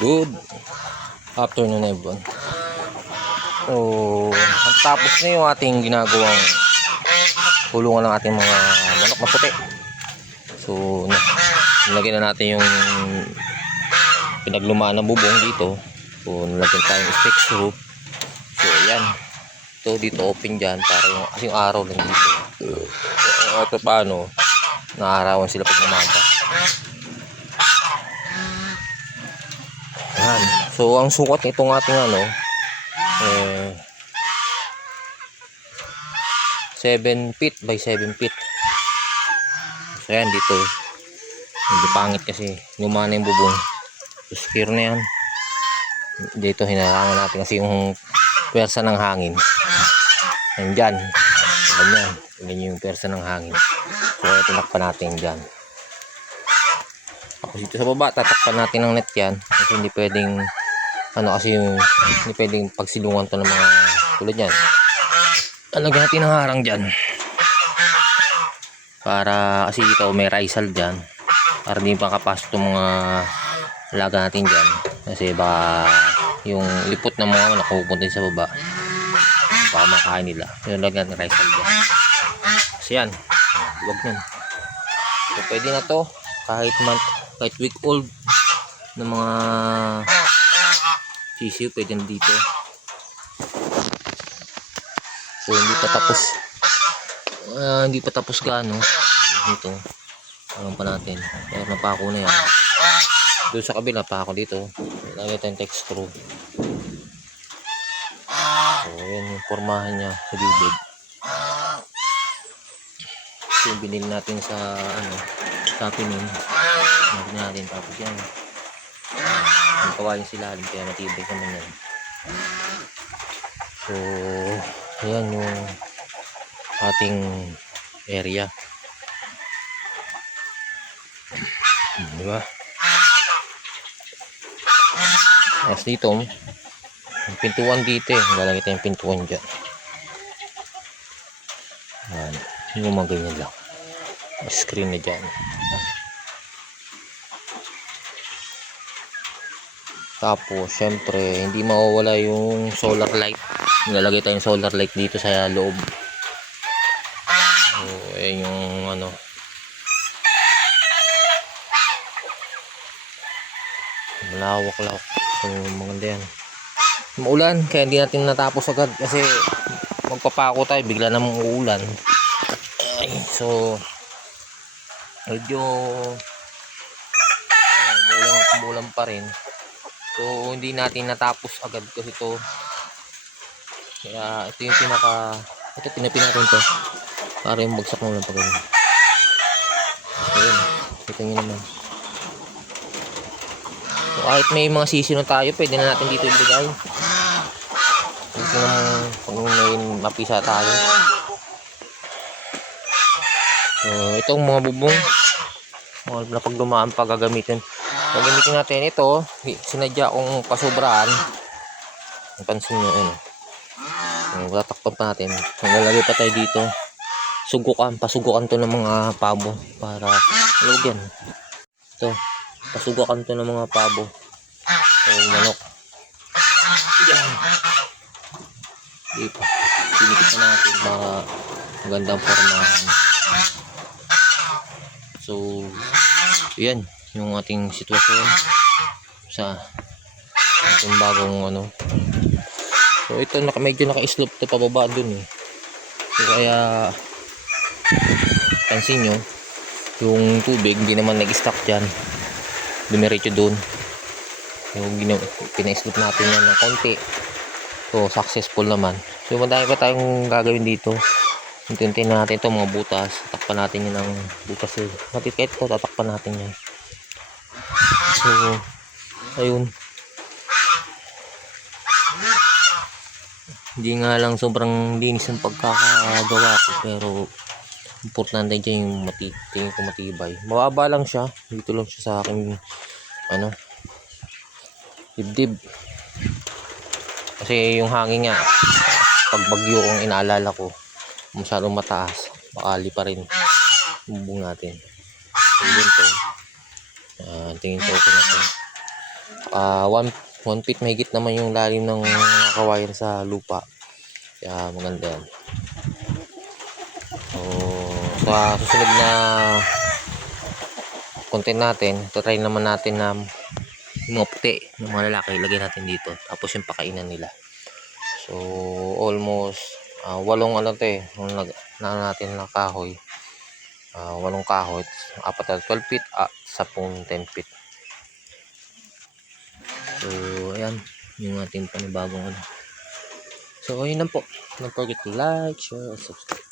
Good afternoon everyone. So, natapos na yung ating ginagawang kulungan ng ating mga manok na puti. So, nilagyan na natin yung pinaglumaan ng bubong dito. So, nilagyan tayong stick screw. So, ayan. So, dito open dyan para yung araw lang dito. So, ito paano, naarawan sila pag umaga. Ayan. So, ang sukat nitong ating 7 feet by 7 feet. So, ayan dito. Hindi pangit kasi lumana yung bubong. So, secure na yan. Dito hinarangan natin kasi yung pwersa ng hangin. Nandyan. Ganyan. Ganyan yung pwersa ng hangin. So, tinakpan natin dyan. Tapos dito sa baba, tatakpan natin ng net yan. Kasi hindi pwedeng hindi pwedeng pagsilungan to ng mga tulad yan. Talagyan natin ng harang dyan. Para kasi dito may risal dyan. Para hindi makapasok itong mga alaga natin dyan. Kasi baka yung lipot ng mga manok pupunta sa baba. Baka makain nila. So lagyan natin risal dyan. Kasi yan. Huwag nyan. So pwede na to. Kahit week old ng mga sisiw pwede na dito. So hindi pa tapos gaano dito. Alam pa natin pero napako na yan. Doon sa kabila pako dito lagay tayong text screw. So yan yung formahan niya sa gilid. So yung binili natin sa Shopee natin tapos yan yung kawain sila kaya matibay naman yan. So ayan yung ating area, diba? Tapos dito yung pintuan dito lalagay tayo yung pintuan dyan. Ayan, yung mga ganyan lang screen na dyan. Tapos syempre hindi mawawala yung solar light. Nilalagay tayong solar light dito sa loob. So ayan yung malawak-lawak. So maganda yan. Maulan kaya hindi natin natapos agad kasi magpapako tayo bigla namang uulan. So medyo umulan pa rin. So hindi natin natapos agad kasi ito. Kaya ito yung pinapin natin to para yung bagsak mo lang pag ganyan. So yun, kita nyo naman. So kahit may mga sisino tayo pwede na natin dito ilagay. Dito na kung may mapisa tayo. So itong mga bubong na pag dumaan pa gagamitin natin ito. Sinadya kong pasubraan. Pansin nyo tatakpan pa natin. Maglalagay pa tayo dito pasugukan to ng mga pabo para lugyan. Ito pasugukan to ng mga pabo o manok. Yan dito sinikit na natin para magandang formahan. So yan yung ating sitwasyon sa ating bagong So ito medyo naka-slope to pababa dun So kaya pansin nyo yung tubig hindi naman nag-stuck dyan, dumiretso dun. Yung pina-slope natin yan ng konti. So successful naman. So madami pa tayong gagawin dito. Hintin natin ito mga butas. Tatakpan natin yun ng butas. Matitikit ko tatakpan natin yan. So ayun, hindi nga lang sobrang linis ng pagkakagawa ko pero importante dyan yung tingin ko matibay. Mababa lang siya, dito lang siya sa aking dibdib kasi yung hangin nga pag bagyo ang inaalala ko masyadong mataas, bakali pa rin bubong natin. So yun to, tingin ko okay na to. 1 feet mahigit naman yung lalim ng kawayan sa lupa. Kaya maganda yan. So, sa susunod na content natin, try naman natin na yung mga puti, yung mga lalaki, ilagay natin dito. Tapos yung pakainan nila. So, almost 8 ano to eh, nung natin na kahoy. 8 kahoy, 4 na 12 feet, 10 feet. So, ayan, yung ating panibagong ano. So, ayun lang po. Don't forget to like, share, subscribe.